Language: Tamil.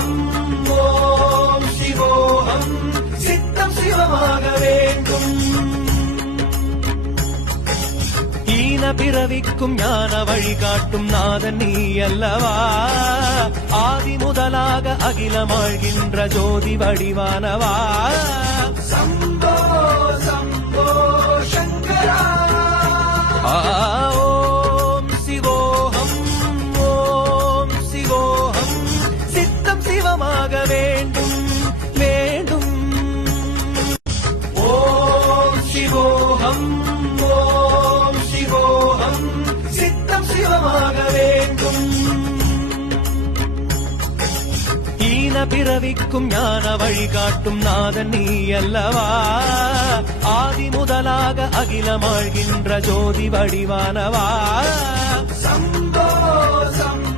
சிவோஹம் ஓம் சிவோஹம் சித்தம் சிவமாக வேண்டும். ஈன பிறவிக்கும் ஞான வழிகாட்டும் நாதன் நீ அல்லவா, ஆதி முதலாக அகிலமாழ்கின்ற ஜோதி வடிவானவா. சம்போ சம்போ சங்கரா. ஓம் சிவோஹம் ஓம் சிவோஹம் சித்தம் சிவமாக வேண்டும் வேண்டும். ஓம் சிவோஹம் ஓம் சிவோஹம் சித்தம் சிவமாக வேண்டும். ஈன பிறவிக்கும் ஞான வழிகாட்டும் நாதன் நீ அல்லவா, ஆதி முதலாக அகிலமாழ்கின்ற ஜோதி வடிவானவா. சம்போ சம்போ